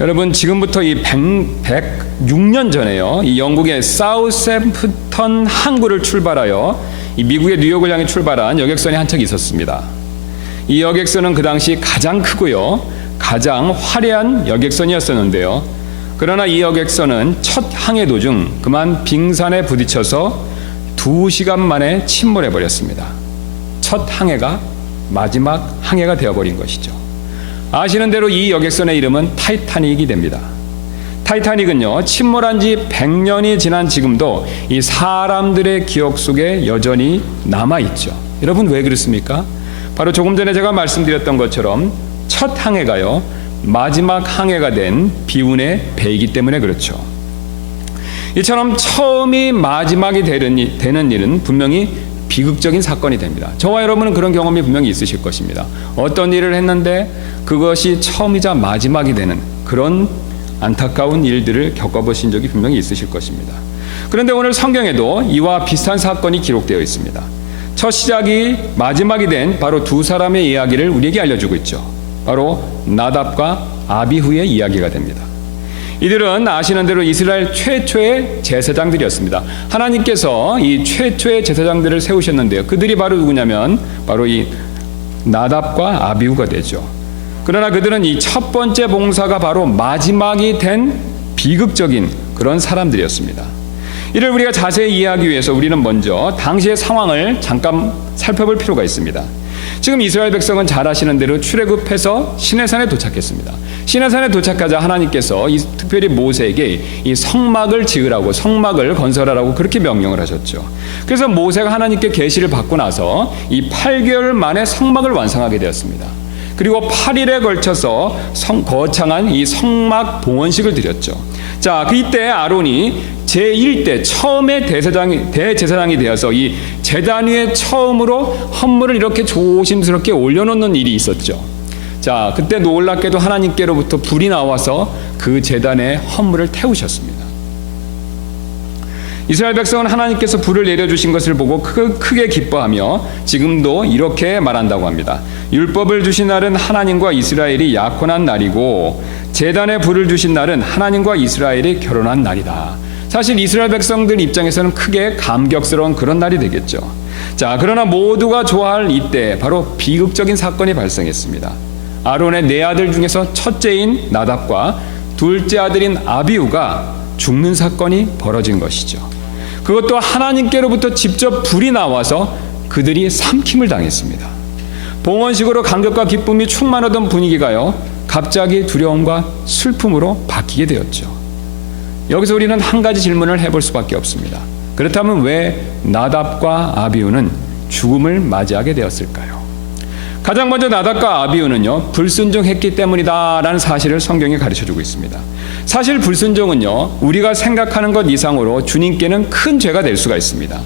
여러분, 지금부터 이 106년 전에요, 이 영국의 사우샘프턴 항구를 출발하여 이 미국의 뉴욕을 향해 출발한 여객선이 한 척 있었습니다. 이 여객선은 그 당시 가장 크고요, 가장 화려한 여객선이었었는데요. 그러나 이 여객선은 첫 항해 도중 그만 빙산에 부딪혀서 2시간 만에 침몰해 버렸습니다. 첫 항해가 마지막 항해가 되어버린 것이죠. 아시는 대로 이 여객선의 이름은 타이타닉이 됩니다. 타이타닉은요, 침몰한 지 100년이 지난 지금도 이 사람들의 기억 속에 여전히 남아있죠. 여러분, 왜 그렇습니까? 바로 조금 전에 제가 말씀드렸던 것처럼 첫 항해가요, 마지막 항해가 된 비운의 배이기 때문에 그렇죠. 이처럼 처음이 마지막이 되는 일은 분명히 비극적인 사건이 됩니다. 저와 여러분은 그런 경험이 분명히 있으실 것입니다. 어떤 일을 했는데 그것이 처음이자 마지막이 되는 그런 안타까운 일들을 겪어보신 적이 분명히 있으실 것입니다. 그런데 오늘 성경에도 이와 비슷한 사건이 기록되어 있습니다. 첫 시작이 마지막이 된 바로 두 사람의 이야기를 우리에게 알려주고 있죠. 바로 나답과 아비후의 이야기가 됩니다. 이들은 아시는 대로 이스라엘 최초의 제사장들이었습니다. 하나님께서 이 최초의 제사장들을 세우셨는데요, 그들이 바로 누구냐면 바로 이 나답과 아비후가 되죠. 그러나 그들은 이 첫 번째 봉사가 바로 마지막이 된 비극적인 그런 사람들이었습니다. 이를 우리가 자세히 이해하기 위해서 우리는 먼저 당시의 상황을 잠깐 살펴볼 필요가 있습니다. 지금 이스라엘 백성은 잘 아시는 대로 출애굽해서 시내산에 도착했습니다. 시내산에 도착하자 하나님께서 특별히 모세에게 이 성막을 지으라고, 성막을 건설하라고 그렇게 명령을 하셨죠. 그래서 모세가 하나님께 계시를 받고 나서 이 8개월 만에 성막을 완성하게 되었습니다. 그리고 8일에 걸쳐서 거창한 이 성막 봉헌식을 드렸죠. 자, 이때 아론이 제1대 처음의 대제사장이 되어서 이 제단 위에 처음으로 헌물을 이렇게 조심스럽게 올려놓는 일이 있었죠. 자, 그때 놀랍게도 하나님께로부터 불이 나와서 그 제단에 헌물을 태우셨습니다. 이스라엘 백성은 하나님께서 불을 내려주신 것을 보고 크게 기뻐하며 지금도 이렇게 말한다고 합니다. 율법을 주신 날은 하나님과 이스라엘이 약혼한 날이고 제단에 불을 주신 날은 하나님과 이스라엘이 결혼한 날이다. 사실 이스라엘 백성들 입장에서는 크게 감격스러운 그런 날이 되겠죠. 자, 그러나 모두가 좋아할 이때 바로 비극적인 사건이 발생했습니다. 아론의 네 아들 중에서 첫째인 나답과 둘째 아들인 아비후가 죽는 사건이 벌어진 것이죠. 그것도 하나님께로부터 직접 불이 나와서 그들이 삼킴을 당했습니다. 봉헌식으로 감격과 기쁨이 충만하던 분위기가요, 갑자기 두려움과 슬픔으로 바뀌게 되었죠. 여기서 우리는 한 가지 질문을 해볼 수밖에 없습니다. 그렇다면 왜 나답과 아비후는 죽음을 맞이하게 되었을까요? 가장 먼저 나답과 아비후는요, 불순종했기 때문이다라는 사실을 성경이 가르쳐주고 있습니다. 사실 불순종은요, 우리가 생각하는 것 이상으로 주님께는 큰 죄가 될 수가 있습니다.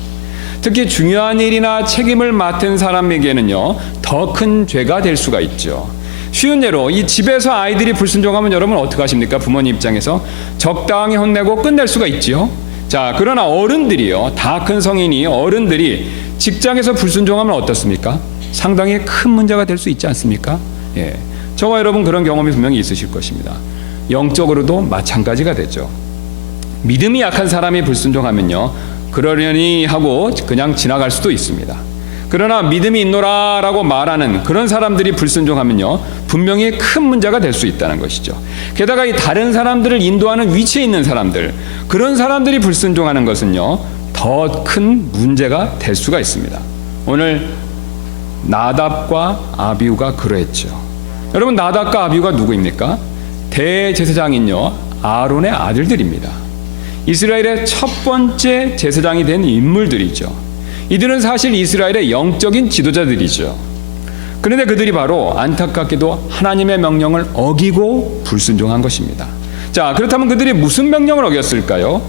특히 중요한 일이나 책임을 맡은 사람에게는요, 더 큰 죄가 될 수가 있죠. 쉬운 예로 이 집에서 아이들이 불순종하면 여러분 어떻게 하십니까? 부모님 입장에서 적당히 혼내고 끝낼 수가 있지요. 자, 그러나 어른들이요, 다 큰 성인이 어른들이 직장에서 불순종하면 어떻습니까? 상당히 큰 문제가 될 수 있지 않습니까? 예, 저와 여러분 그런 경험이 분명히 있으실 것입니다. 영적으로도 마찬가지가 되죠. 믿음이 약한 사람이 불순종하면요, 그러려니 하고 그냥 지나갈 수도 있습니다. 그러나 믿음이 있노라라고 말하는 그런 사람들이 불순종하면요, 분명히 큰 문제가 될 수 있다는 것이죠. 게다가 이 다른 사람들을 인도하는 위치에 있는 사람들, 그런 사람들이 불순종하는 것은요, 더 큰 문제가 될 수가 있습니다. 오늘 나답과 아비후가 그러했죠. 여러분, 나답과 아비후가 누구입니까? 대제사장인요, 아론의 아들들입니다. 이스라엘의 첫 번째 제사장이 된 인물들이죠. 이들은 사실 이스라엘의 영적인 지도자들이죠. 그런데 그들이 바로 안타깝게도 하나님의 명령을 어기고 불순종한 것입니다. 자, 그렇다면 그들이 무슨 명령을 어겼을까요?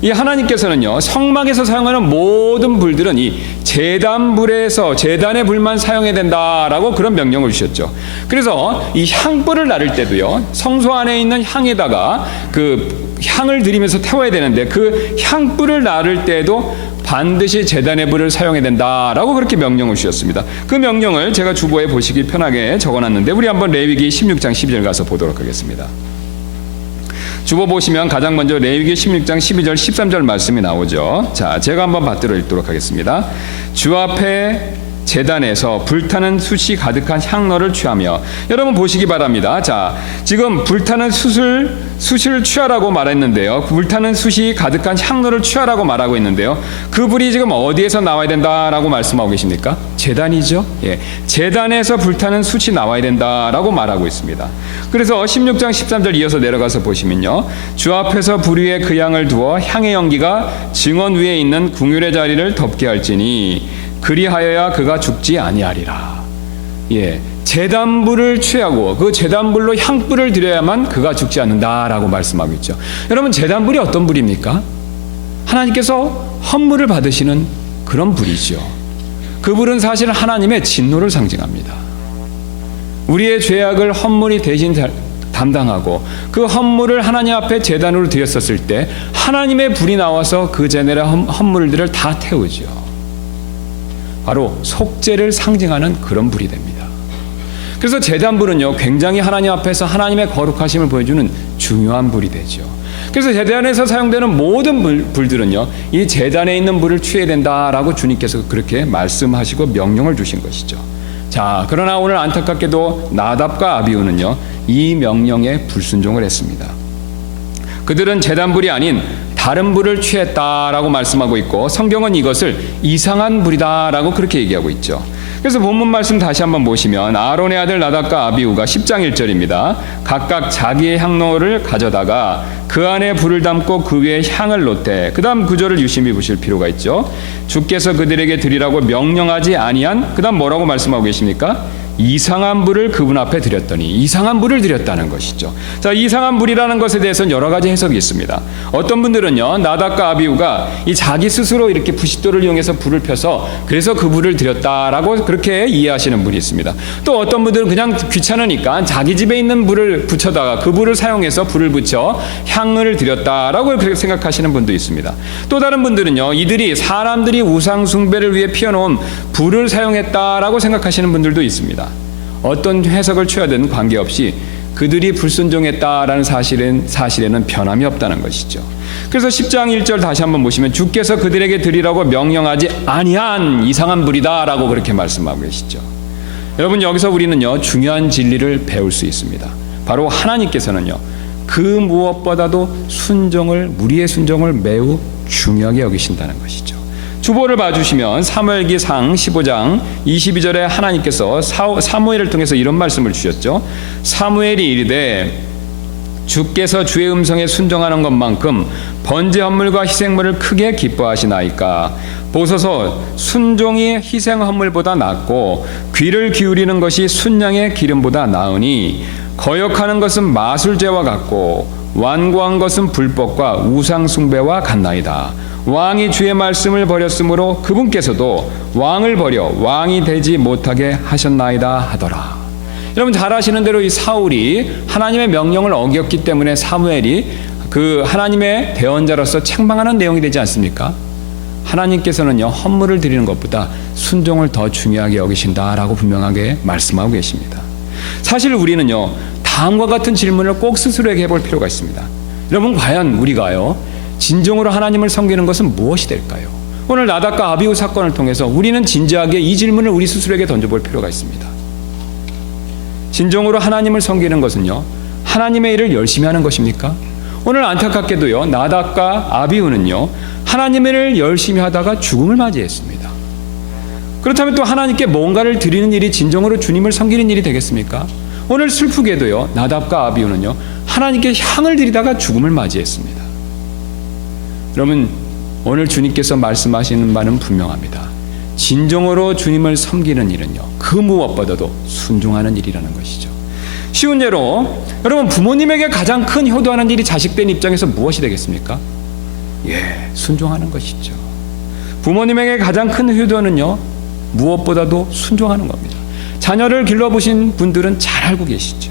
이 하나님께서는요, 성막에서 사용하는 모든 불들은 이 제단불에서 제단의 불만 사용해야 된다라고 그런 명령을 주셨죠. 그래서 이 향불을 나를 때도요, 성소 안에 있는 향에다가 그 향을 들이면서 태워야 되는데 그 향불을 나를 때도 반드시 제단의 불을 사용해야 된다라고 그렇게 명령을 주셨습니다. 그 명령을 제가 주보에 보시기 편하게 적어놨는데 우리 한번 레위기 16장 12절 가서 보도록 하겠습니다. 주보 보시면 가장 먼저 레위기 16장 12절 13절 말씀이 나오죠. 자, 제가 한번 받들어 읽도록 하겠습니다. 주 앞에 제단에서 불타는 숯이 가득한 향로를 취하며, 여러분 보시기 바랍니다. 자, 지금 불타는 숯을 취하라고 말했는데요. 불타는 숯이 가득한 향로를 취하라고 말하고 있는데요. 그 불이 지금 어디에서 나와야 된다라고 말씀하고 계십니까? 제단이죠. 예, 제단에서 불타는 숯이 나와야 된다라고 말하고 있습니다. 그래서 16장 13절 이어서 내려가서 보시면요, 주 앞에서 불 위에 그 양을 두어 향의 연기가 증언 위에 있는 궁율의 자리를 덮게 할지니 그리하여야 그가 죽지 아니하리라. 예, 제단불을 취하고 그 제단불로 향불을 드려야만 그가 죽지 않는다라고 말씀하고 있죠. 여러분, 제단불이 어떤 불입니까? 하나님께서 헌물을 받으시는 그런 불이죠. 그 불은 사실 하나님의 진노를 상징합니다. 우리의 죄악을 헌물이 대신 담당하고 그 헌물을 하나님 앞에 제단으로 드렸었을 때 하나님의 불이 나와서 그 제단의 헌물들을 다 태우죠. 바로 속죄를 상징하는 그런 불이 됩니다. 그래서 제단불은요, 굉장히 하나님 앞에서 하나님의 거룩하심을 보여주는 중요한 불이 되죠. 그래서 제단에서 사용되는 모든 불들은요, 이 제단에 있는 불을 취해야 된다라고 주님께서 그렇게 말씀하시고 명령을 주신 것이죠. 자, 그러나 오늘 안타깝게도 나답과 아비후는요, 이 명령에 불순종을 했습니다. 그들은 제단불이 아닌 다른 불을 취했다라고 말씀하고 있고, 성경은 이것을 이상한 불이다라고 그렇게 얘기하고 있죠. 그래서 본문 말씀 다시 한번 보시면 아론의 아들 나답과 아비후가 10장 1절입니다. 각각 자기의 향로를 가져다가 그 안에 불을 담고 그 위에 향을 놓되, 그 다음 구절을 유심히 보실 필요가 있죠. 주께서 그들에게 드리라고 명령하지 아니한, 그 다음 뭐라고 말씀하고 계십니까? 이상한 불을 그분 앞에 드렸더니, 이상한 불을 드렸다는 것이죠. 자, 이상한 불이라는 것에 대해서는 여러 가지 해석이 있습니다. 어떤 분들은요, 나답과 아비후가 이 자기 스스로 이렇게 부싯돌을 이용해서 불을 펴서 그래서 그 불을 드렸다라고 그렇게 이해하시는 분이 있습니다. 또 어떤 분들은 그냥 귀찮으니까 자기 집에 있는 불을 붙여다가 그 불을 사용해서 불을 붙여 향을 드렸다라고 그렇게 생각하시는 분도 있습니다. 또 다른 분들은요, 이들이 사람들이 우상 숭배를 위해 피워놓은 불을 사용했다라고 생각하시는 분들도 있습니다. 어떤 해석을 취하든 관계없이 그들이 불순종했다라는 사실에는 변함이 없다는 것이죠. 그래서 10장 1절 다시 한번 보시면 주께서 그들에게 드리라고 명령하지 아니한 이상한 불이다라고 그렇게 말씀하고 계시죠. 여러분, 여기서 우리는요, 중요한 진리를 배울 수 있습니다. 바로 하나님께서는요, 그 무엇보다도 우리의 순종을 매우 중요하게 여기신다는 것이죠. 주보를 봐주시면 사무엘기 상 15장 22절에 하나님께서 사무엘을 통해서 이런 말씀을 주셨죠. 사무엘이 이르되 주께서 주의 음성에 순종하는 것만큼 번제 헌물과 희생물을 크게 기뻐하시나이까. 보소서, 순종이 희생 헌물보다 낫고 귀를 기울이는 것이 순양의 기름보다 나으니 거역하는 것은 마술제와 같고 완고한 것은 불법과 우상 숭배와 같나이다. 왕이 주의 말씀을 버렸으므로 그분께서도 왕을 버려 왕이 되지 못하게 하셨나이다 하더라. 여러분, 잘 아시는 대로 이 사울이 하나님의 명령을 어겼기 때문에 사무엘이 그 하나님의 대언자로서 책망하는 내용이 되지 않습니까? 하나님께서는요, 헌물을 드리는 것보다 순종을 더 중요하게 여기신다라고 분명하게 말씀하고 계십니다. 사실 우리는요, 다음과 같은 질문을 꼭 스스로에게 해볼 필요가 있습니다. 여러분, 과연 우리가요, 진정으로 하나님을 섬기는 것은 무엇이 될까요? 오늘 나답과 아비후 사건을 통해서 우리는 진지하게 이 질문을 우리 스스로에게 던져볼 필요가 있습니다. 진정으로 하나님을 섬기는 것은요, 하나님의 일을 열심히 하는 것입니까? 오늘 안타깝게도요, 나답과 아비후는요, 하나님의 일을 열심히 하다가 죽음을 맞이했습니다. 그렇다면 또 하나님께 뭔가를 드리는 일이 진정으로 주님을 섬기는 일이 되겠습니까? 오늘 슬프게도요, 나답과 아비후는요, 하나님께 향을 드리다가 죽음을 맞이했습니다. 여러분, 오늘 주님께서 말씀하시는 바는 분명합니다. 진정으로 주님을 섬기는 일은요, 그 무엇보다도 순종하는 일이라는 것이죠. 쉬운 예로, 여러분, 부모님에게 가장 큰 효도하는 일이 자식된 입장에서 무엇이 되겠습니까? 순종하는 것이죠. 부모님에게 가장 큰 효도는요, 무엇보다도 순종하는 겁니다. 자녀를 길러보신 분들은 잘 알고 계시죠.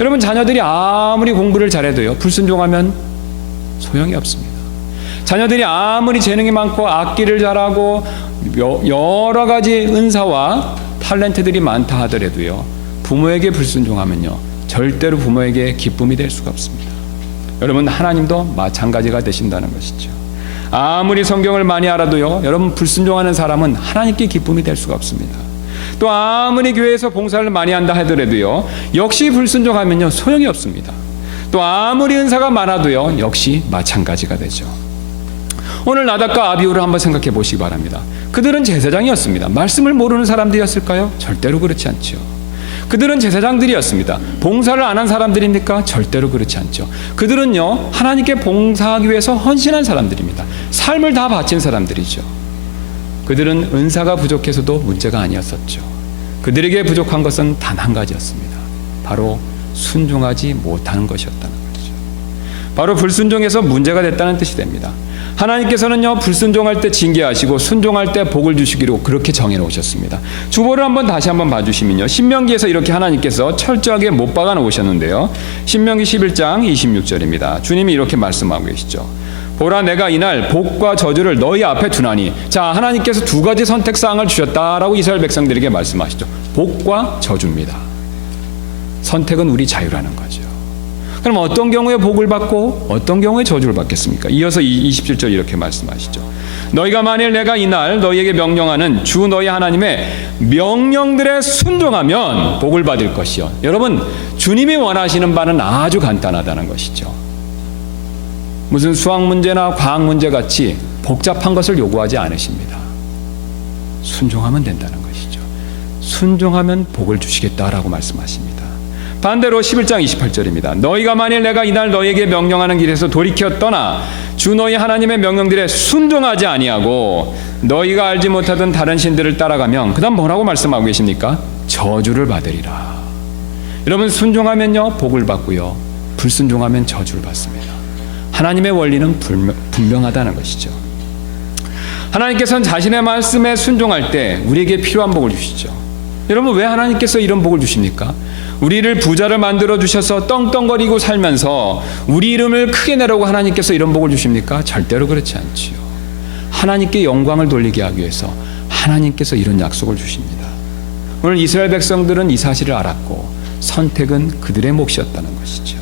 여러분, 자녀들이 아무리 공부를 잘해도요, 불순종하면 소용이 없습니다. 자녀들이 아무리 재능이 많고 악기를 잘하고 여러 가지 은사와 탤런트들이 많다 하더라도요, 부모에게 불순종하면요, 절대로 부모에게 기쁨이 될 수가 없습니다. 여러분, 하나님도 마찬가지가 되신다는 것이죠. 아무리 성경을 많이 알아도요, 여러분, 불순종하는 사람은 하나님께 기쁨이 될 수가 없습니다. 또 아무리 교회에서 봉사를 많이 한다 하더라도요, 역시 불순종하면요 소용이 없습니다. 또 아무리 은사가 많아도요, 역시 마찬가지가 되죠. 오늘 나답과 아비후를 한번 생각해 보시기 바랍니다. 그들은 제사장이었습니다. 말씀을 모르는 사람들이었을까요? 절대로 그렇지 않죠. 그들은 제사장들이었습니다. 봉사를 안 한 사람들입니까? 절대로 그렇지 않죠. 그들은요, 하나님께 봉사하기 위해서 헌신한 사람들입니다. 삶을 다 바친 사람들이죠. 그들은 은사가 부족해서도 문제가 아니었었죠. 그들에게 부족한 것은 단 한 가지였습니다. 바로 순종하지 못하는 것이었다는 거죠. 바로 불순종해서 문제가 됐다는 뜻이 됩니다. 하나님께서는요, 불순종할 때 징계하시고 순종할 때 복을 주시기로 그렇게 정해 놓으셨습니다. 주보를 다시 한번 봐주시면요, 신명기에서 이렇게 하나님께서 철저하게 못 박아 놓으셨는데요, 신명기 11장 26절입니다. 주님이 이렇게 말씀하고 계시죠. 보라, 내가 이날 복과 저주를 너희 앞에 두나니. 자, 하나님께서 두 가지 선택사항을 주셨다라고 이스라엘 백성들에게 말씀하시죠. 복과 저주입니다. 선택은 우리 자유라는 거죠. 그럼 어떤 경우에 복을 받고 어떤 경우에 저주를 받겠습니까? 이어서 27절 이렇게 말씀하시죠. 너희가 만일 내가 이날 너희에게 명령하는 주 너희 하나님의 명령들에 순종하면 복을 받을 것이요. 여러분, 주님이 원하시는 바는 아주 간단하다는 것이죠. 무슨 수학 문제나 과학 문제 같이 복잡한 것을 요구하지 않으십니다. 순종하면 된다는 것이죠. 순종하면 복을 주시겠다라고 말씀하십니다. 반대로 11장 28절입니다. 너희가 만일 내가 이날 너희에게 명령하는 길에서 돌이켜 떠나 주 너희 하나님의 명령들에 순종하지 아니하고 너희가 알지 못하던 다른 신들을 따라가면, 그 다음 뭐라고 말씀하고 계십니까? 저주를 받으리라. 여러분, 순종하면요 복을 받고요, 불순종하면 저주를 받습니다. 하나님의 원리는 분명하다는 것이죠. 하나님께서는 자신의 말씀에 순종할 때 우리에게 필요한 복을 주시죠. 여러분, 왜 하나님께서 이런 복을 주십니까? 우리를 부자를 만들어 주셔서 떵떵거리고 살면서 우리 이름을 크게 내라고 하나님께서 이런 복을 주십니까? 절대로 그렇지 않지요. 하나님께 영광을 돌리게 하기 위해서 하나님께서 이런 약속을 주십니다. 오늘 이스라엘 백성들은 이 사실을 알았고 선택은 그들의 몫이었다는 것이죠.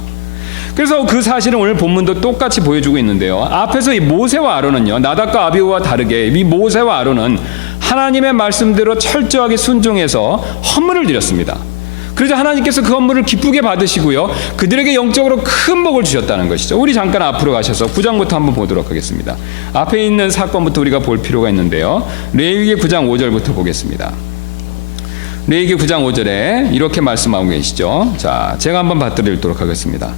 그래서 그 사실은 오늘 본문도 똑같이 보여주고 있는데요, 앞에서 이 모세와 아론은요, 나답과 아비후와 다르게 이 모세와 아론은 하나님의 말씀대로 철저하게 순종해서 헌물을 드렸습니다. 그래서 하나님께서 그 헌물을 기쁘게 받으시고요, 그들에게 영적으로 큰 복을 주셨다는 것이죠. 우리 잠깐 앞으로 가셔서 9장부터 한번 보도록 하겠습니다. 앞에 있는 사건부터 우리가 볼 필요가 있는데요, 레위기 9장 5절부터 보겠습니다. 레위기 9장 5절에 이렇게 말씀하고 계시죠. 자, 제가 한번 받들도록 하겠습니다.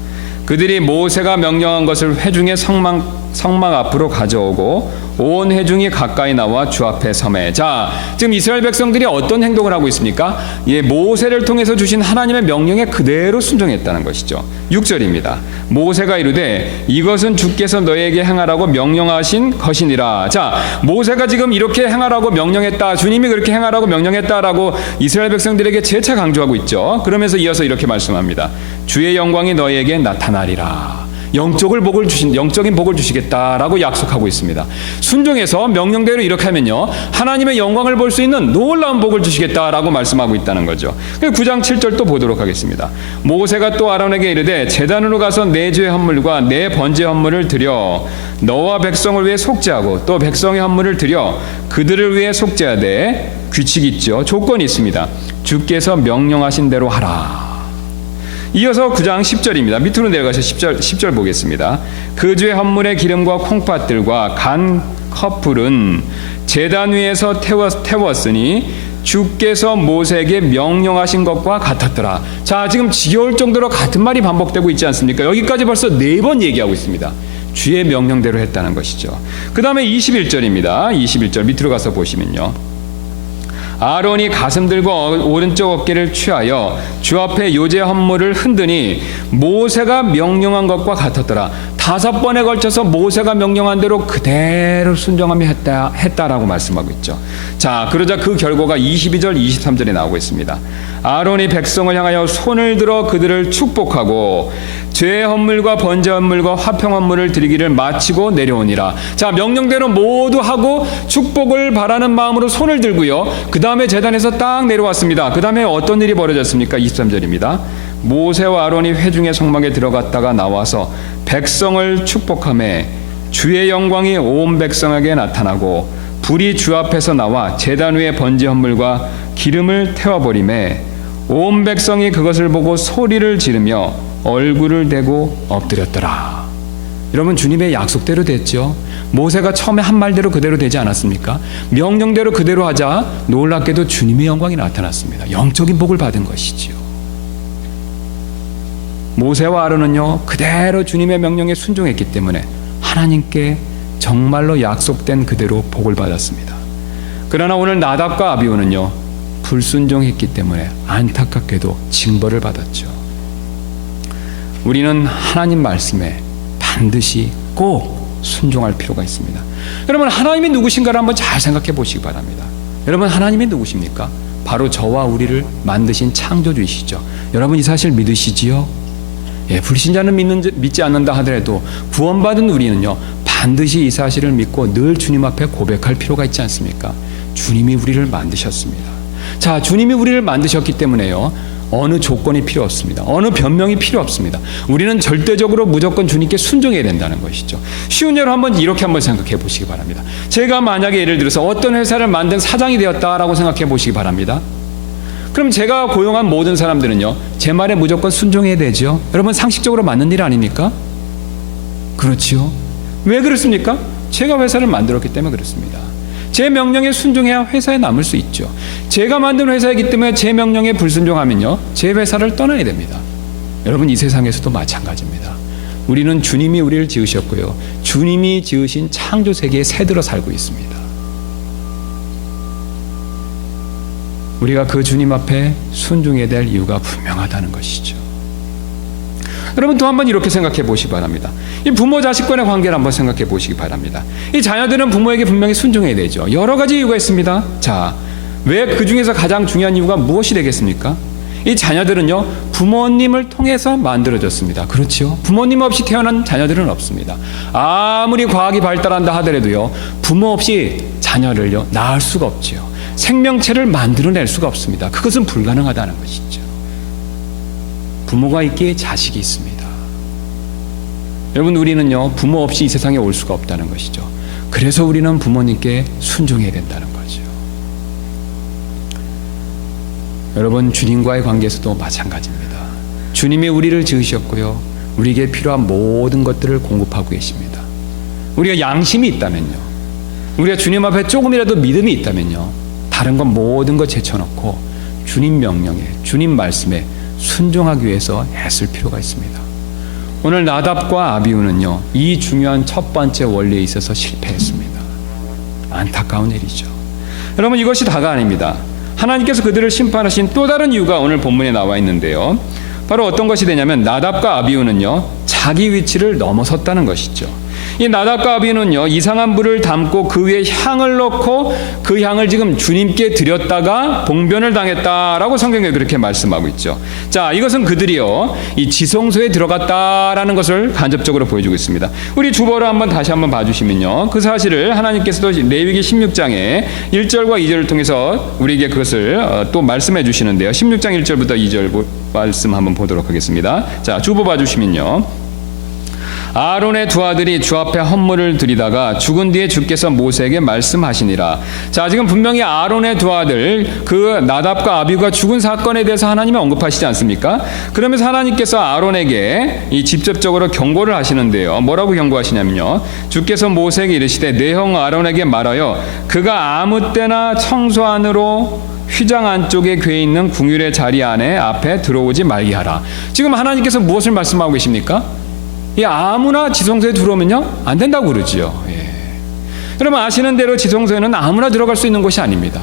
그들이 모세가 명령한 것을 회중의 성막 앞으로 가져오고 온 회중이 가까이 나와 주 앞에 서매. 자, 지금 이스라엘 백성들이 어떤 행동을 하고 있습니까? 예, 모세를 통해서 주신 하나님의 명령에 그대로 순종했다는 것이죠. 6절입니다. 모세가 이르되 이것은 주께서 너희에게 행하라고 명령하신 것이니라. 자, 모세가 지금 이렇게 행하라고 명령했다, 주님이 그렇게 행하라고 명령했다라고 이스라엘 백성들에게 재차 강조하고 있죠. 그러면서 이어서 이렇게 말씀합니다. 주의 영광이 너희에게 나타나리라. 영적인 복을 주시겠다라고 약속하고 있습니다. 순종해서 명령대로 이렇게 하면요, 하나님의 영광을 볼 수 있는 놀라운 복을 주시겠다라고 말씀하고 있다는 거죠. 9장 7절 또 보도록 하겠습니다. 모세가 또 아론에게 이르되 제단으로 가서 내 죄의 헌물과 내 번제의 헌물을 드려 너와 백성을 위해 속죄하고 또 백성의 헌물을 드려 그들을 위해 속죄하되, 규칙이 있죠. 조건이 있습니다. 주께서 명령하신 대로 하라. 이어서 9장 10절입니다. 밑으로 내려가서 10절 보겠습니다. 그 주의 헌물의 기름과 콩팥들과 간 컵불은 제단 위에서 태웠으니 주께서 모세에게 명령하신 것과 같았더라. 자, 지금 지겨울 정도로 같은 말이 반복되고 있지 않습니까? 여기까지 벌써 4번 얘기하고 있습니다. 주의 명령대로 했다는 것이죠. 그 다음에 21절입니다. 21절 밑으로 가서 보시면요, 아론이 가슴 들고 오른쪽 어깨를 취하여 주 앞에 요제 헌물을 흔드니 모세가 명령한 것과 같았더라. 5번에 걸쳐서 모세가 명령한 대로 그대로 순종하며 했다라고 말씀하고 있죠. 자, 그러자 그 결과가 22절 23절에 나오고 있습니다. 아론이 백성을 향하여 손을 들어 그들을 축복하고 죄의 헌물과 번제 헌물과 화평 헌물을 드리기를 마치고 내려오니라. 자, 명령대로 모두 하고 축복을 바라는 마음으로 손을 들고요, 그 다음에 제단에서 딱 내려왔습니다. 그 다음에 어떤 일이 벌어졌습니까? 23절입니다. 모세와 아론이 회중의 성막에 들어갔다가 나와서 백성을 축복하매 주의 영광이 온 백성에게 나타나고 불이 주 앞에서 나와 제단 위에 번제 헌물과 기름을 태워버리매 온 백성이 그것을 보고 소리를 지르며 얼굴을 대고 엎드렸더라. 여러분, 주님의 약속대로 됐죠. 모세가 처음에 한 말대로 그대로 되지 않았습니까? 명령대로 그대로 하자 놀랍게도 주님의 영광이 나타났습니다. 영적인 복을 받은 것이지요. 모세와 아론은요, 그대로 주님의 명령에 순종했기 때문에 하나님께 정말로 약속된 그대로 복을 받았습니다. 그러나 오늘 나답과 아비후는요, 불순종했기 때문에 안타깝게도 징벌을 받았죠. 우리는 하나님 말씀에 반드시 꼭 순종할 필요가 있습니다. 여러분, 하나님이 누구신가를 한번 잘 생각해 보시기 바랍니다. 여러분, 하나님이 누구십니까? 바로 저와 우리를 만드신 창조주이시죠. 여러분, 이 사실 믿으시지요? 예, 불신자는 믿지 않는다 하더라도 구원받은 우리는요, 반드시 이 사실을 믿고 늘 주님 앞에 고백할 필요가 있지 않습니까? 주님이 우리를 만드셨습니다. 자, 주님이 우리를 만드셨기 때문에요, 어느 조건이 필요 없습니다. 어느 변명이 필요 없습니다. 우리는 절대적으로 무조건 주님께 순종해야 된다는 것이죠. 쉬운 예로 이렇게 한번 생각해 보시기 바랍니다. 제가 만약에 예를 들어서 어떤 회사를 만든 사장이 되었다라고 생각해 보시기 바랍니다. 그럼 제가 고용한 모든 사람들은요, 제 말에 무조건 순종해야 되죠. 여러분, 상식적으로 맞는 일 아닙니까? 그렇지요. 왜 그렇습니까? 제가 회사를 만들었기 때문에 그렇습니다. 제 명령에 순종해야 회사에 남을 수 있죠. 제가 만든 회사이기 때문에 제 명령에 불순종하면요, 제 회사를 떠나야 됩니다. 여러분, 이 세상에서도 마찬가지입니다. 우리는 주님이 우리를 지으셨고요, 주님이 지으신 창조 세계에 새들어 살고 있습니다. 우리가 그 주님 앞에 순종해야 될 이유가 분명하다는 것이죠. 여러분, 또 한번 이렇게 생각해 보시기 바랍니다. 이 부모 자식 간의 관계를 한번 생각해 보시기 바랍니다. 이 자녀들은 부모에게 분명히 순종해야 되죠. 여러 가지 이유가 있습니다. 자, 왜 그 중에서 가장 중요한 이유가 무엇이 되겠습니까? 이 자녀들은요, 부모님을 통해서 만들어졌습니다. 그렇죠? 부모님 없이 태어난 자녀들은 없습니다. 아무리 과학이 발달한다 하더라도요, 부모 없이 자녀를요, 낳을 수가 없죠. 생명체를 만들어낼 수가 없습니다. 그것은 불가능하다는 것이죠. 부모가 있기에 자식이 있습니다. 여러분, 우리는요, 부모 없이 이 세상에 올 수가 없다는 것이죠. 그래서 우리는 부모님께 순종해야 된다는 거죠. 여러분, 주님과의 관계에서도 마찬가지입니다. 주님이 우리를 지으셨고요, 우리에게 필요한 모든 것들을 공급하고 계십니다. 우리가 양심이 있다면요, 우리가 주님 앞에 조금이라도 믿음이 있다면요, 다른 건 모든 것 제쳐놓고 주님 명령에, 주님 말씀에 순종하기 위해서 애쓸 필요가 있습니다. 오늘 나답과 아비후는요, 이 중요한 첫 번째 원리에 있어서 실패했습니다. 안타까운 일이죠. 여러분, 이것이 다가 아닙니다. 하나님께서 그들을 심판하신 또 다른 이유가 오늘 본문에 나와 있는데요, 바로 어떤 것이 되냐면 나답과 아비후는요, 자기 위치를 넘어섰다는 것이죠. 이 나답과 아비후는요, 이상한 불을 담고 그 위에 향을 넣고 그 향을 지금 주님께 드렸다가 봉변을 당했다라고 성경에 그렇게 말씀하고 있죠. 자, 이것은 그들이요, 이 지성소에 들어갔다라는 것을 간접적으로 보여주고 있습니다. 우리 주보를 다시 한번 봐주시면요, 그 사실을 하나님께서도 레위기 16장에 1절과 2절을 통해서 우리에게 그것을 또 말씀해 주시는데요. 16장 1절부터 2절 말씀 한번 보도록 하겠습니다. 자, 주보 봐주시면요, 아론의 두 아들이 주 앞에 헌물을 드리다가 죽은 뒤에 주께서 모세에게 말씀하시니라. 자, 지금 분명히 아론의 두 아들, 그 나답과 아비후가 죽은 사건에 대해서 하나님이 언급하시지 않습니까? 그러면서 하나님께서 아론에게 이 직접적으로 경고를 하시는데요, 뭐라고 경고하시냐면요, 주께서 모세에게 이르시되 내 형 아론에게 말하여 그가 아무 때나 청소 안으로 휘장 안쪽에 궤 있는 궁율의 자리 안에 앞에 들어오지 말게 하라. 지금 하나님께서 무엇을 말씀하고 계십니까? 아무나 지성소에 들어오면요, 안 된다고 그러지요. 예. 여러분, 아시는 대로 지성소에는 아무나 들어갈 수 있는 곳이 아닙니다.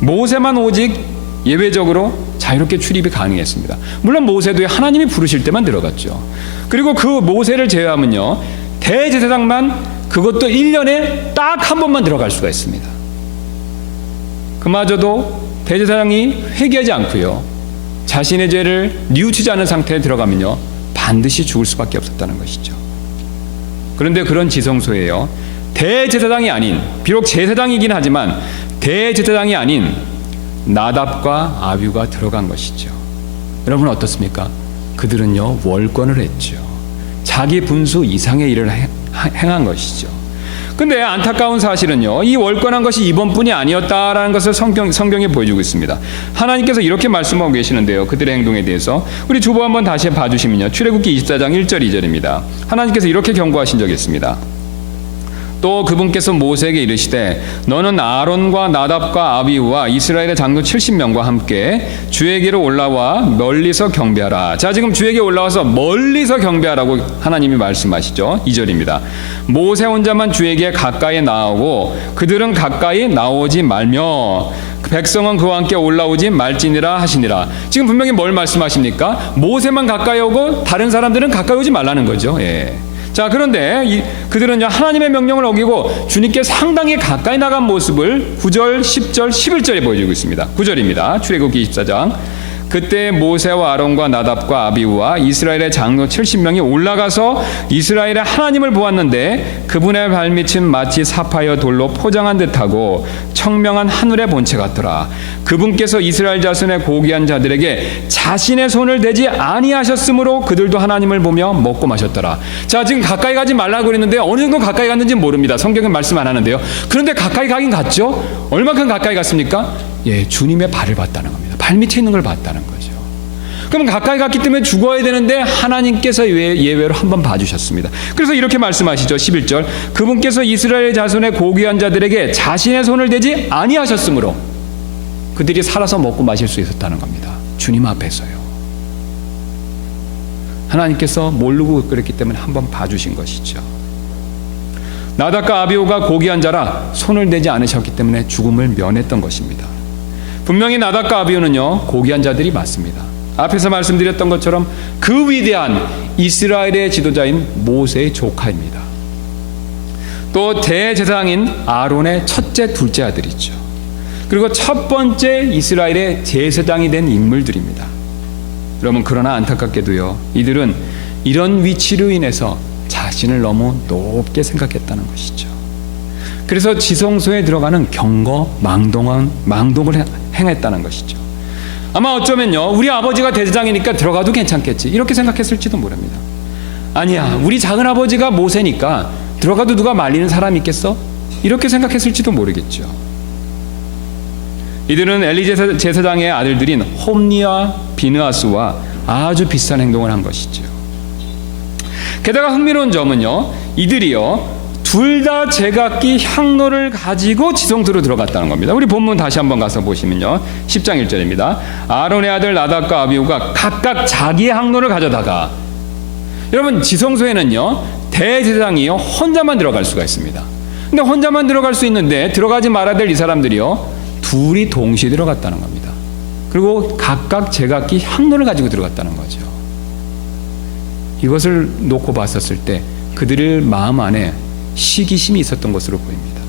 모세만 오직 예외적으로 자유롭게 출입이 가능했습니다. 물론 모세도 하나님이 부르실 때만 들어갔죠. 그리고 그 모세를 제외하면요, 대제사장만, 그것도 1년에 딱 한 번만 들어갈 수가 있습니다. 그마저도 대제사장이 회개하지 않고요, 자신의 죄를 뉘우치지 않은 상태에 들어가면요, 반드시 죽을 수밖에 없었다는 것이죠. 그런데 그런 지성소에요, 대제사장이 아닌, 비록 제사장이긴 하지만 대제사장이 아닌 나답과 아비후가 들어간 것이죠. 여러분 어떻습니까? 그들은요 월권을 했죠. 자기 분수 이상의 일을 행한 것이죠. 근데 안타까운 사실은요, 이 월권한 것이 이번뿐이 아니었다라는 것을 성경이 보여주고 있습니다. 하나님께서 이렇게 말씀하고 계시는데요, 그들의 행동에 대해서 우리 주보 한번 다시 봐주시면요, 출애굽기 24장 1절 2절입니다. 하나님께서 이렇게 경고하신 적이 있습니다. 또 그분께서 모세에게 이르시되 너는 아론과 나답과 아비후와 이스라엘의 장로 70명과 함께 주에게로 올라와 멀리서 경배하라. 자, 지금 주에게 올라와서 멀리서 경배하라고 하나님이 말씀하시죠. 2절입니다. 모세 혼자만 주에게 가까이 나오고 그들은 가까이 나오지 말며 백성은 그와 함께 올라오지 말지니라 하시니라. 지금 분명히 뭘 말씀하십니까? 모세만 가까이 오고 다른 사람들은 가까이 오지 말라는 거죠. 예. 자, 그런데 그들은 하나님의 명령을 어기고 주님께 상당히 가까이 나간 모습을 9절, 10절, 11절에 보여주고 있습니다. 9절입니다. 출애굽기 24장. 그때 모세와 아론과 나답과 아비후와 이스라엘의 장로 70명이 올라가서 이스라엘의 하나님을 보았는데 그분의 발밑은 마치 사파이어 돌로 포장한 듯하고 청명한 하늘의 본체 같더라. 그분께서 이스라엘 자손의 고귀한 자들에게 자신의 손을 대지 아니하셨으므로 그들도 하나님을 보며 먹고 마셨더라. 자, 지금 가까이 가지 말라고 그랬는데 어느 정도 가까이 갔는지 모릅니다. 성경은 말씀 안 하는데요. 그런데 가까이 가긴 갔죠. 얼마큼 가까이 갔습니까? 예, 주님의 발을 봤다는 겁니다. 발밑에 있는 걸 봤다는 거죠. 그럼 가까이 갔기 때문에 죽어야 되는데 하나님께서 예외로 한번 봐주셨습니다. 그래서 이렇게 말씀하시죠. 11절. 그분께서 이스라엘 자손의 고귀한 자들에게 자신의 손을 대지 아니하셨으므로 그들이 살아서 먹고 마실 수 있었다는 겁니다. 주님 앞에서요. 하나님께서 모르고 그랬기 때문에 한번 봐주신 것이죠. 나답과 아비후가 고귀한 자라 손을 대지 않으셨기 때문에 죽음을 면했던 것입니다. 분명히 나답과 아비후는요 고귀한 자들이 맞습니다. 앞에서 말씀드렸던 것처럼 그 위대한 이스라엘의 지도자인 모세의 조카입니다. 또 대제사장인 아론의 첫째, 둘째 아들이죠. 그리고 첫 번째 이스라엘의 제사장이 된 인물들입니다. 여러분, 그러나 안타깝게도요, 이들은 이런 위치로 인해서 자신을 너무 높게 생각했다는 것이죠. 그래서 지성소에 들어가는 망동을 행했다는 것이죠. 아마 어쩌면요, 우리 아버지가 대제사장이니까 들어가도 괜찮겠지, 이렇게 생각했을지도 모릅니다. 아니야, 우리 작은 아버지가 모세니까 들어가도 누가 말리는 사람이 있겠어? 이렇게 생각했을지도 모르겠죠. 이들은 엘리 제사장의 아들들인 홈니와 비느하스와 아주 비슷한 행동을 한 것이죠. 게다가 흥미로운 점은요, 이들이요 둘 다 제각기 향로를 가지고 지성소로 들어갔다는 겁니다. 우리 본문 다시 한번 가서 보시면요, 10장 1절입니다. 아론의 아들 나답과 아비후가 각각 자기의 향로를 가져다가, 여러분, 지성소에는요 대제사장이요 혼자만 들어갈 수가 있습니다. 근데 혼자만 들어갈 수 있는데 들어가지 말아야 될 이 사람들이요 둘이 동시에 들어갔다는 겁니다. 그리고 각각 제각기 향로를 가지고 들어갔다는 거죠. 이것을 놓고 봤었을 때 그들의 마음 안에 시기심이 있었던 것으로 보입니다.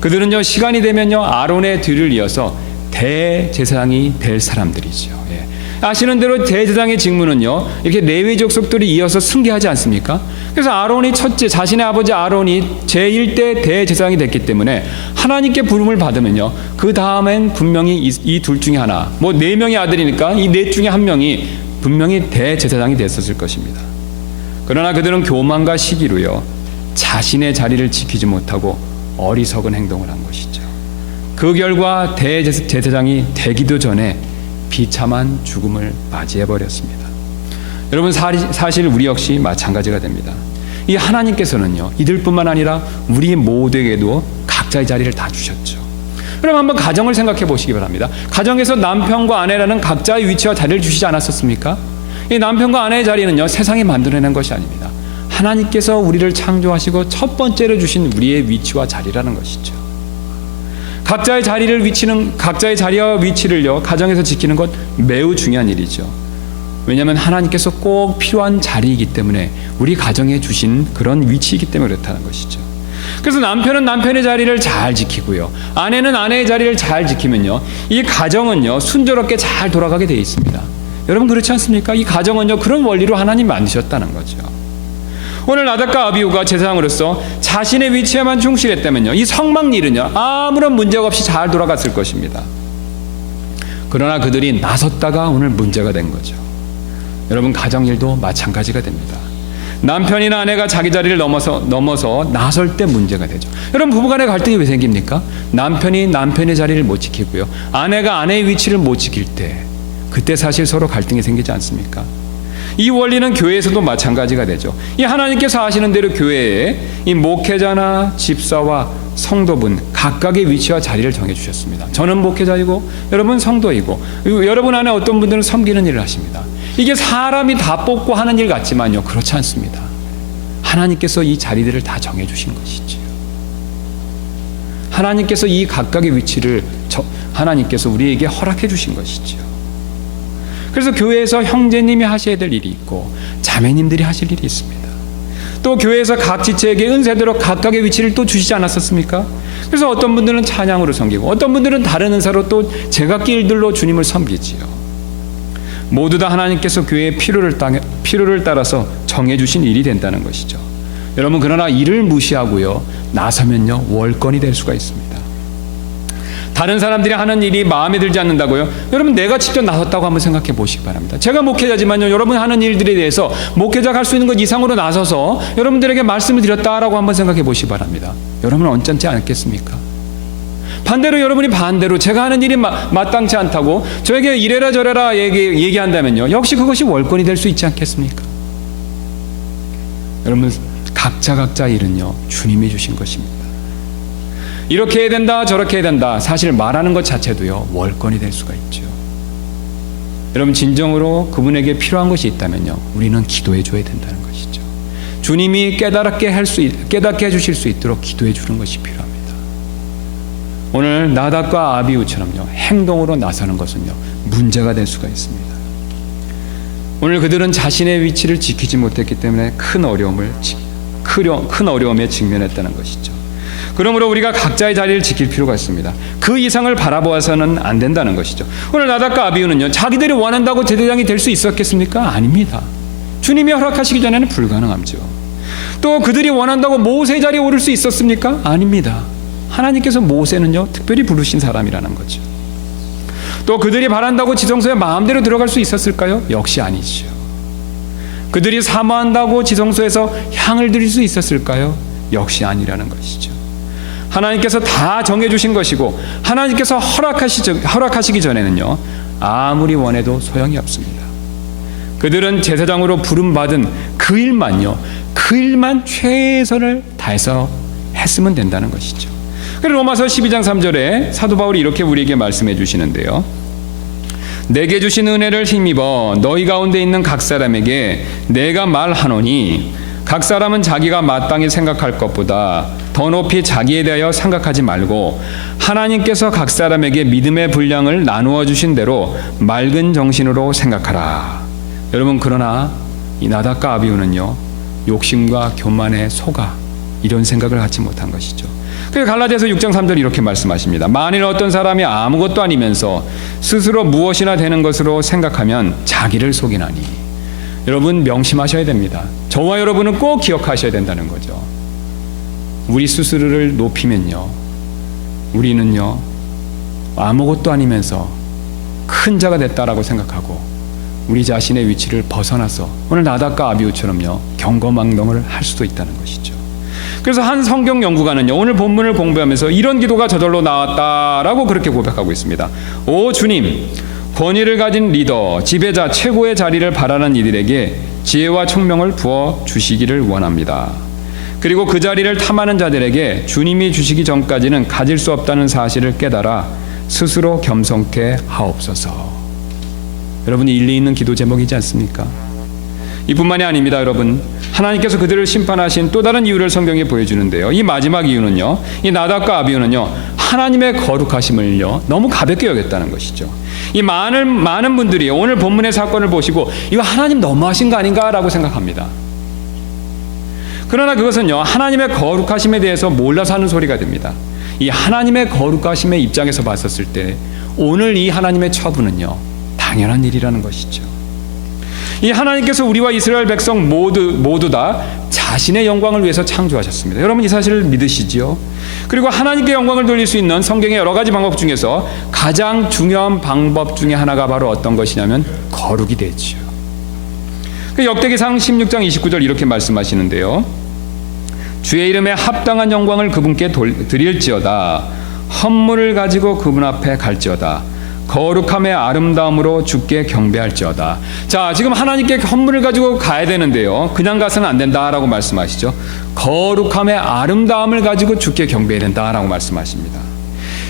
그들은요 시간이 되면요 아론의 뒤를 이어서 대제사장이 될 사람들이죠. 예. 아시는 대로 대제사장의 직무는요 이렇게 레위 족속들이 이어서 승계하지 않습니까? 그래서 아론이 첫째, 자신의 아버지 아론이 제1대 대제사장이 됐기 때문에 하나님께 부름을 받으면요 그 다음엔 분명히 이 둘 중에 하나, 뭐 4명의 아들이니까 이 4 중에 한 명이 분명히 대제사장이 됐었을 것입니다. 그러나 그들은 교만과 시기로요 자신의 자리를 지키지 못하고 어리석은 행동을 한 것이죠. 그 결과 대제사장이 되기도 전에 비참한 죽음을 맞이해버렸습니다. 여러분, 사실 우리 역시 마찬가지가 됩니다. 이 하나님께서는요 이들뿐만 아니라 우리 모두에게도 각자의 자리를 다 주셨죠. 그럼 한번 가정을 생각해 보시기 바랍니다. 가정에서 남편과 아내라는 각자의 위치와 자리를 주시지 않았었습니까? 이 남편과 아내의 자리는요 세상이 만들어낸 것이 아닙니다. 하나님께서 우리를 창조하시고 첫 번째로 주신 우리의 위치와 자리라는 것이죠. 각자의 자리와 위치를요 가정에서 지키는 것 매우 중요한 일이죠. 왜냐하면 하나님께서 꼭 필요한 자리이기 때문에, 우리 가정에 주신 그런 위치이기 때문에 그렇다는 것이죠. 그래서 남편은 남편의 자리를 잘 지키고요, 아내는 아내의 자리를 잘 지키면요 이 가정은요 순조롭게 잘 돌아가게 되어 있습니다. 여러분, 그렇지 않습니까? 이 가정은요 그런 원리로 하나님 만드셨다는 거죠. 오늘 나답과 아비후가 제사장으로서 자신의 위치에만 충실했다면요 이 성막 일은요 아무런 문제가 없이 잘 돌아갔을 것입니다. 그러나 그들이 나섰다가 오늘 문제가 된 거죠. 여러분, 가정일도 마찬가지가 됩니다. 남편이나 아내가 자기 자리를 넘어서 나설 때 문제가 되죠. 여러분, 부부간의 갈등이 왜 생깁니까? 남편이 남편의 자리를 못 지키고요, 아내가 아내의 위치를 못 지킬 때, 그때 사실 서로 갈등이 생기지 않습니까? 이 원리는 교회에서도 마찬가지가 되죠. 이 하나님께서 하시는 대로 교회에 이 목회자나 집사와 성도분 각각의 위치와 자리를 정해주셨습니다. 저는 목회자이고 여러분 성도이고, 여러분 안에 어떤 분들은 섬기는 일을 하십니다. 이게 사람이 다 뽑고 하는 일 같지만요, 그렇지 않습니다. 하나님께서 이 자리들을 다 정해주신 것이지요. 하나님께서 이 각각의 위치를 하나님께서 우리에게 허락해 주신 것이지요. 그래서 교회에서 형제님이 하셔야 될 일이 있고 자매님들이 하실 일이 있습니다. 또 교회에서 각 지체에게 은사대로 각각의 위치를 또 주시지 않았었습니까? 그래서 어떤 분들은 찬양으로 섬기고 어떤 분들은 다른 은사로 또 제각기 일들로 주님을 섬기지요. 모두 다 하나님께서 교회의 필요를 따라서 정해주신 일이 된다는 것이죠. 여러분, 그러나 이를 무시하고요, 나서면요, 월권이 될 수가 있습니다. 다른 사람들이 하는 일이 마음에 들지 않는다고요? 여러분, 내가 직접 나섰다고 한번 생각해 보시기 바랍니다. 제가 목회자지만요, 여러분 하는 일들에 대해서 목회자가 할 수 있는 것 이상으로 나서서 여러분들에게 말씀을 드렸다라고 한번 생각해 보시기 바랍니다. 여러분은 언짢지 않겠습니까? 반대로 여러분이 반대로 제가 하는 일이 마땅치 않다고 저에게 이래라 저래라 얘기한다면요, 역시 그것이 월권이 될 수 있지 않겠습니까? 여러분, 각자 일은요, 주님이 주신 것입니다. 이렇게 해야 된다 저렇게 해야 된다, 사실 말하는 것 자체도요, 월권이 될 수가 있죠. 여러분, 진정으로 그분에게 필요한 것이 있다면요, 우리는 기도해 줘야 된다는 것이죠. 주님이 깨닫게 해주실 수 있도록 기도해 주는 것이 필요합니다. 오늘 나답과 아비후처럼요, 행동으로 나서는 것은요, 문제가 될 수가 있습니다. 오늘 그들은 자신의 위치를 지키지 못했기 때문에 큰 어려움에 직면했다는 것이죠. 그러므로 우리가 각자의 자리를 지킬 필요가 있습니다. 그 이상을 바라보아서는 안 된다는 것이죠. 오늘 나답과 아비후는요, 자기들이 원한다고 제사장이 될 수 있었겠습니까? 아닙니다. 주님이 허락하시기 전에는 불가능하죠. 또 그들이 원한다고 모세의 자리에 오를 수 있었습니까? 아닙니다. 하나님께서 모세는요, 특별히 부르신 사람이라는 거죠. 또 그들이 바란다고 지성소에 마음대로 들어갈 수 있었을까요? 역시 아니죠. 그들이 사모한다고 지성소에서 향을 드릴 수 있었을까요? 역시 아니라는 것이죠. 하나님께서 다 정해주신 것이고 하나님께서 허락하시기 전에는요, 아무리 원해도 소용이 없습니다. 그들은 제사장으로 부름받은 그 일만 최선을 다해서 했으면 된다는 것이죠. 그리고 로마서 12장 3절에 사도 바울이 이렇게 우리에게 말씀해 주시는데요, 내게 주신 은혜를 힘입어 너희 가운데 있는 각 사람에게 내가 말하노니 각 사람은 자기가 마땅히 생각할 것보다 더 높이 자기에 대하여 생각하지 말고 하나님께서 각 사람에게 믿음의 분량을 나누어 주신 대로 맑은 정신으로 생각하라. 여러분, 그러나 이 나답과 아비후는요, 욕심과 교만에 속아 이런 생각을 갖지 못한 것이죠. 그래서 갈라디아서 6장 3절 이렇게 말씀하십니다. 만일 어떤 사람이 아무것도 아니면서 스스로 무엇이나 되는 것으로 생각하면 자기를 속이나니. 여러분, 명심하셔야 됩니다. 저와 여러분은 꼭 기억하셔야 된다는 거죠. 우리 스스로를 높이면요, 우리는요, 아무것도 아니면서 큰 자가 됐다라고 생각하고 우리 자신의 위치를 벗어나서 오늘 나답과 아비후처럼요, 경거망동을 할 수도 있다는 것이죠. 그래서 한 성경 연구가는요, 오늘 본문을 공부하면서 이런 기도가 저절로 나왔다라고 그렇게 고백하고 있습니다. 오 주님, 권위를 가진 리더, 지배자, 최고의 자리를 바라는 이들에게 지혜와 총명을 부어 주시기를 원합니다. 그리고 그 자리를 탐하는 자들에게 주님이 주시기 전까지는 가질 수 없다는 사실을 깨달아 스스로 겸손케 하옵소서. 여러분이 일리 있는 기도 제목이지 않습니까? 이뿐만이 아닙니다. 여러분, 하나님께서 그들을 심판하신 또 다른 이유를 성경에 보여주는데요, 이 마지막 이유는요, 이 나답과 아비후는요, 하나님의 거룩하심을요 너무 가볍게 여겼다는 것이죠. 이 많은 분들이 오늘 본문의 사건을 보시고 이거 하나님 너무하신 거 아닌가라고 생각합니다. 그러나 그것은요, 하나님의 거룩하심에 대해서 몰라서 하는 소리가 됩니다. 이 하나님의 거룩하심의 입장에서 봤었을 때 오늘 이 하나님의 처분은요, 당연한 일이라는 것이죠. 이 하나님께서 우리와 이스라엘 백성 모두 다 자신의 영광을 위해서 창조하셨습니다. 여러분 이 사실을 믿으시지요? 그리고 하나님께 영광을 돌릴 수 있는 성경의 여러 가지 방법 중에서 가장 중요한 방법 중에 하나가 바로 어떤 것이냐면 거룩이 되지요. 역대기상 16장 29절 이렇게 말씀하시는데요. 주의 이름에 합당한 영광을 그분께 드릴지어다. 헌물을 가지고 그분 앞에 갈지어다. 거룩함의 아름다움으로 주께 경배할지어다. 자, 지금 하나님께 헌물을 가지고 가야 되는데요. 그냥 가서는 안 된다라고 말씀하시죠. 거룩함의 아름다움을 가지고 주께 경배해야 된다라고 말씀하십니다.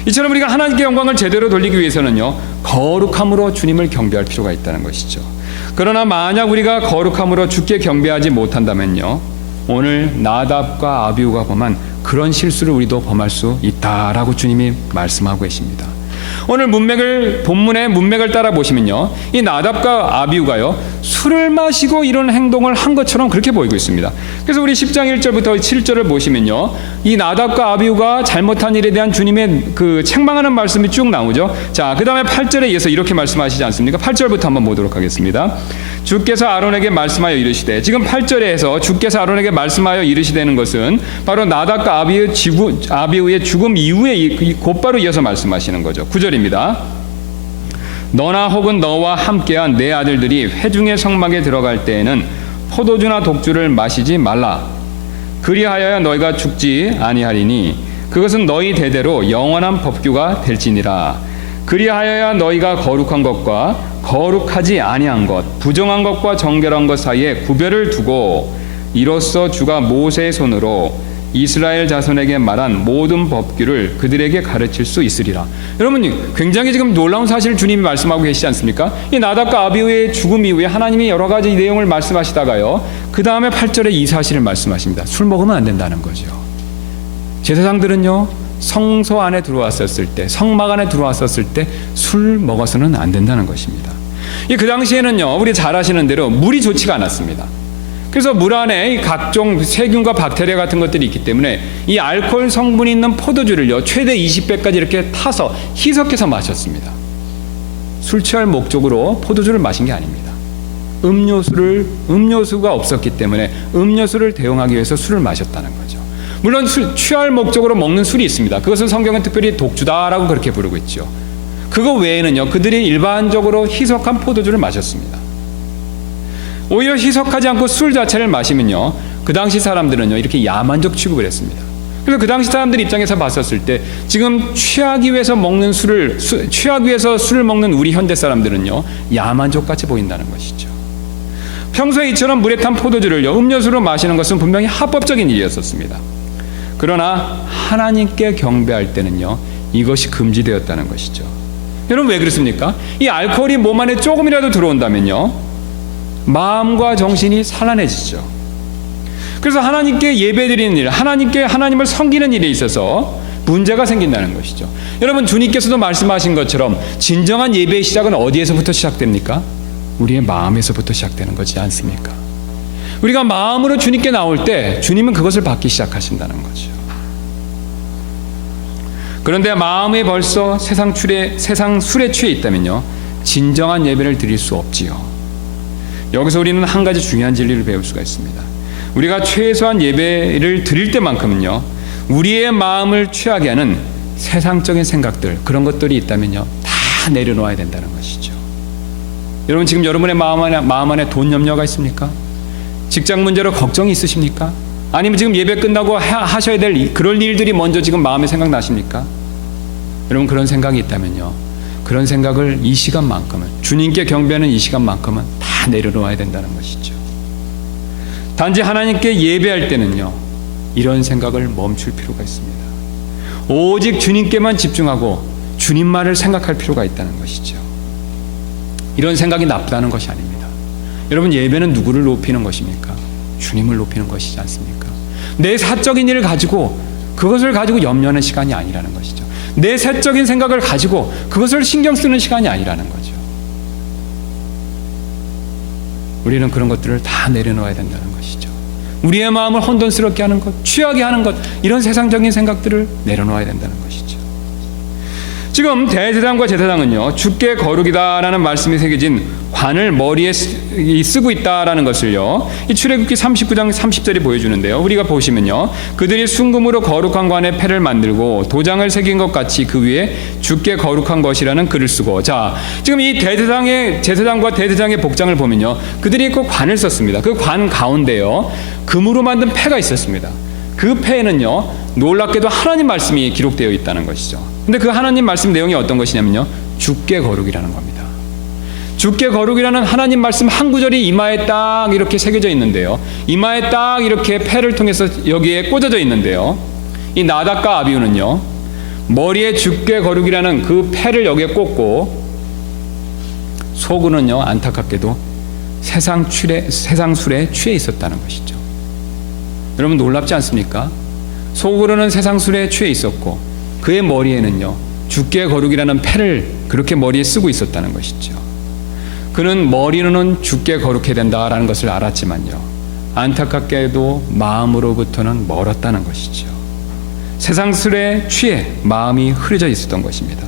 이처럼 우리가 하나님께 영광을 제대로 돌리기 위해서는요, 거룩함으로 주님을 경배할 필요가 있다는 것이죠. 그러나 만약 우리가 거룩함으로 주께 경배하지 못한다면요, 오늘 나답과 아비후가 범한 그런 실수를 우리도 범할 수 있다라고 주님이 말씀하고 계십니다. 오늘 본문의 문맥을 따라 보시면요, 이 나답과 아비후가요 술을 마시고 이런 행동을 한 것처럼 그렇게 보이고 있습니다. 그래서 우리 10장 1절부터 7절을 보시면요, 이 나답과 아비후가 잘못한 일에 대한 주님의 그 책망하는 말씀이 쭉 나오죠. 자, 그 다음에 8절에 이어서 이렇게 말씀하시지 않습니까? 8절부터 한번 보도록 하겠습니다. 주께서 아론에게 말씀하여 이르시되, 지금 8절에서 주께서 아론에게 말씀하여 이르시되는 것은 바로 나답과 아비후의 죽음 이후에 곧바로 이어서 말씀하시는 거죠. 9절입니다. 너나 혹은 너와 함께한 내 아들들이 회중의 성막에 들어갈 때에는 포도주나 독주를 마시지 말라. 그리하여야 너희가 죽지 아니하리니 그것은 너희 대대로 영원한 법규가 될지니라. 그리하여야 너희가 거룩한 것과 거룩하지 아니한 것, 부정한 것과 정결한 것 사이에 구별을 두고 이로써 주가 모세의 손으로 이스라엘 자손에게 말한 모든 법규를 그들에게 가르칠 수 있으리라. 여러분, 굉장히 지금 놀라운 사실을 주님이 말씀하고 계시지 않습니까? 이 나답과 아비후의 죽음 이후에 하나님이 여러 가지 내용을 말씀하시다가요, 그 다음에 8절에 이 사실을 말씀하십니다. 술 먹으면 안 된다는 거죠. 제사장들은요, 성소 안에 들어왔었을 때, 성막 안에 들어왔었을 때 술 먹어서는 안 된다는 것입니다. 그 당시에는요, 우리 잘 아시는 대로 물이 좋지가 않았습니다. 그래서 물 안에 각종 세균과 박테리아 같은 것들이 있기 때문에 이 알코올 성분이 있는 포도주를요, 최대 20배까지 이렇게 타서 희석해서 마셨습니다. 술 취할 목적으로 포도주를 마신 게 아닙니다. 음료수가 없었기 때문에 음료수를 대용하기 위해서 술을 마셨다는 거죠. 물론 취할 목적으로 먹는 술이 있습니다. 그것은 성경은 특별히 독주다라고 그렇게 부르고 있죠. 그거 외에는요, 그들이 일반적으로 희석한 포도주를 마셨습니다. 오히려 희석하지 않고 술 자체를 마시면요, 그 당시 사람들은요, 이렇게 야만적 취급을 했습니다. 그래서 그 당시 사람들 입장에서 봤었을 때 지금 취하기 위해서 술을 먹는 우리 현대 사람들은요, 야만족 같이 보인다는 것이죠. 평소에 이처럼 물에 탄 포도주를요, 음료수로 마시는 것은 분명히 합법적인 일이었었습니다. 그러나 하나님께 경배할 때는요, 이것이 금지되었다는 것이죠. 여러분, 왜 그렇습니까? 이 알코올이 몸 안에 조금이라도 들어온다면요, 마음과 정신이 산란해지죠. 그래서 하나님께 예배드리는 일, 하나님을 섬기는 일에 있어서 문제가 생긴다는 것이죠. 여러분, 주님께서도 말씀하신 것처럼 진정한 예배의 시작은 어디에서부터 시작됩니까? 우리의 마음에서부터 시작되는 거지 않습니까? 우리가 마음으로 주님께 나올 때 주님은 그것을 받기 시작하신다는 거죠. 그런데 마음이 벌써 세상 술에 취해 있다면요, 진정한 예배를 드릴 수 없지요. 여기서 우리는 한 가지 중요한 진리를 배울 수가 있습니다. 우리가 최소한 예배를 드릴 때만큼은요, 우리의 마음을 취하게 하는 세상적인 생각들, 그런 것들이 있다면요, 다 내려놓아야 된다는 것이죠. 여러분, 지금 여러분의 마음 안에 돈 염려가 있습니까? 직장 문제로 걱정이 있으십니까? 아니면 지금 예배 끝나고 하셔야 될 그럴 일들이 먼저 지금 마음에 생각나십니까? 여러분, 그런 생각이 있다면요, 그런 생각을 이 시간만큼은, 주님께 경배하는 이 시간만큼은 다 내려놓아야 된다는 것이죠. 단지 하나님께 예배할 때는요, 이런 생각을 멈출 필요가 있습니다. 오직 주님께만 집중하고 주님만을 생각할 필요가 있다는 것이죠. 이런 생각이 나쁘다는 것이 아닙니다. 여러분, 예배는 누구를 높이는 것입니까? 주님을 높이는 것이지 않습니까? 내 사적인 일을 가지고 그것을 가지고 염려하는 시간이 아니라는 것이죠. 내 사적인 생각을 가지고 그것을 신경 쓰는 시간이 아니라는 거죠. 우리는 그런 것들을 다 내려놓아야 된다는 것이죠. 우리의 마음을 혼돈스럽게 하는 것, 취하게 하는 것, 이런 세상적인 생각들을 내려놓아야 된다는 것이죠. 지금 대제사장과 제사장은요, 주께 거룩이다라는 말씀이 새겨진 관을 머리에 쓰고 있다라는 것을요, 이 출애굽기 39장 30절이 보여주는데요. 우리가 보시면요, 그들이 순금으로 거룩한 관에 패를 만들고 도장을 새긴 것 같이 그 위에 주께 거룩한 것이라는 글을 쓰고. 자, 지금 이 대제사장의 제사장과 대제사장의 복장을 보면요, 그들이 그 관을 썼습니다. 그 관 가운데요, 금으로 만든 패가 있었습니다. 그 패에는요, 놀랍게도 하나님 말씀이 기록되어 있다는 것이죠. 근데 그 하나님 말씀 내용이 어떤 것이냐면요, 주께 거룩이라는 겁니다. 주께 거룩이라는 하나님 말씀 한 구절이 이마에 딱 이렇게 새겨져 있는데요, 이마에 딱 이렇게 패를 통해서 여기에 꽂아져 있는데요, 이 나답과 아비후는요, 머리에 주께 거룩이라는 그 패를 여기에 꽂고 속으로는요, 안타깝게도 세상 술에 취해 있었다는 것이죠. 여러분 놀랍지 않습니까? 속으로는 세상 술에 취해 있었고 그의 머리에는요, 주께 거룩이라는 패를 그렇게 머리에 쓰고 있었다는 것이죠. 그는 머리로는 주께 거룩해야 된다라는 것을 알았지만요, 안타깝게도 마음으로부터는 멀었다는 것이죠. 세상 술에 취해 마음이 흐려져 있었던 것입니다.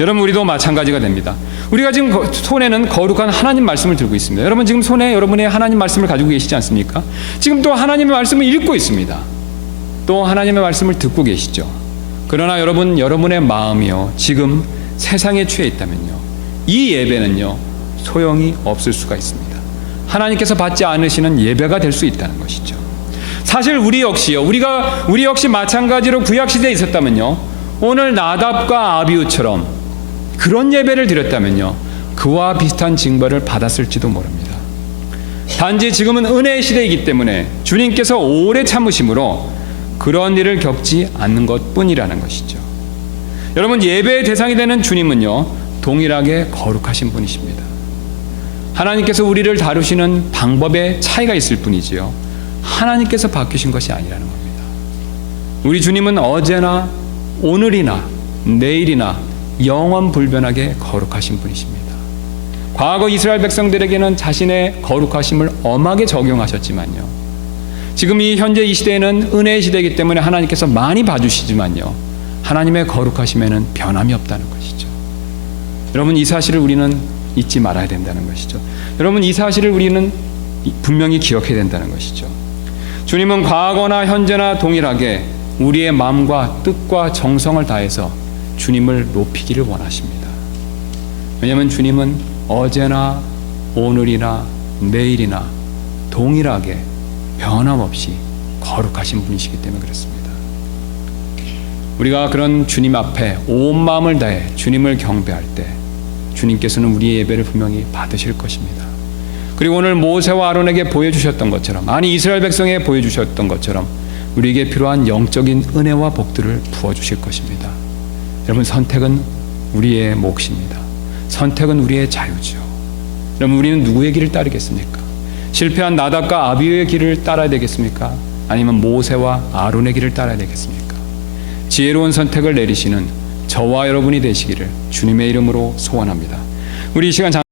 여러분, 우리도 마찬가지가 됩니다. 우리가 지금 손에는 거룩한 하나님 말씀을 들고 있습니다. 여러분 지금 손에 여러분의 하나님 말씀을 가지고 계시지 않습니까? 지금 또 하나님의 말씀을 읽고 있습니다. 또 하나님의 말씀을 듣고 계시죠. 그러나 여러분의 마음이요, 지금 세상에 취해 있다면요, 이 예배는요, 소용이 없을 수가 있습니다. 하나님께서 받지 않으시는 예배가 될 수 있다는 것이죠. 사실 우리 역시 마찬가지로 구약 시대에 있었다면요, 오늘 나답과 아비후처럼 그런 예배를 드렸다면요, 그와 비슷한 징벌을 받았을지도 모릅니다. 단지 지금은 은혜의 시대이기 때문에 주님께서 오래 참으심으로 그런 일을 겪지 않는 것뿐이라는 것이죠. 여러분, 예배의 대상이 되는 주님은요, 동일하게 거룩하신 분이십니다. 하나님께서 우리를 다루시는 방법에 차이가 있을 뿐이지요, 하나님께서 바뀌신 것이 아니라는 겁니다. 우리 주님은 어제나 오늘이나 내일이나 영원 불변하게 거룩하신 분이십니다. 과거 이스라엘 백성들에게는 자신의 거룩하심을 엄하게 적용하셨지만요, 지금 이 현재 이 시대에는 은혜의 시대이기 때문에 하나님께서 많이 봐주시지만요, 하나님의 거룩하심에는 변함이 없다는 것이죠. 여러분, 이 사실을 우리는 잊지 말아야 된다는 것이죠. 여러분, 이 사실을 우리는 분명히 기억해야 된다는 것이죠. 주님은 과거나 현재나 동일하게 우리의 마음과 뜻과 정성을 다해서 주님을 높이기를 원하십니다. 왜냐하면 주님은 어제나 오늘이나 내일이나 동일하게 변함없이 거룩하신 분이시기 때문에 그렇습니다. 우리가 그런 주님 앞에 온 마음을 다해 주님을 경배할 때 주님께서는 우리의 예배를 분명히 받으실 것입니다. 그리고 오늘 모세와 아론에게 보여주셨던 것처럼, 아니 이스라엘 백성에게 보여주셨던 것처럼 우리에게 필요한 영적인 은혜와 복들을 부어주실 것입니다. 여러분, 선택은 우리의 몫입니다. 선택은 우리의 자유죠. 여러분, 우리는 누구의 길을 따르겠습니까? 실패한 나답과 아비후의 길을 따라야 되겠습니까? 아니면 모세와 아론의 길을 따라야 되겠습니까? 지혜로운 선택을 내리시는 저와 여러분이 되시기를 주님의 이름으로 소원합니다. 우리 이 시간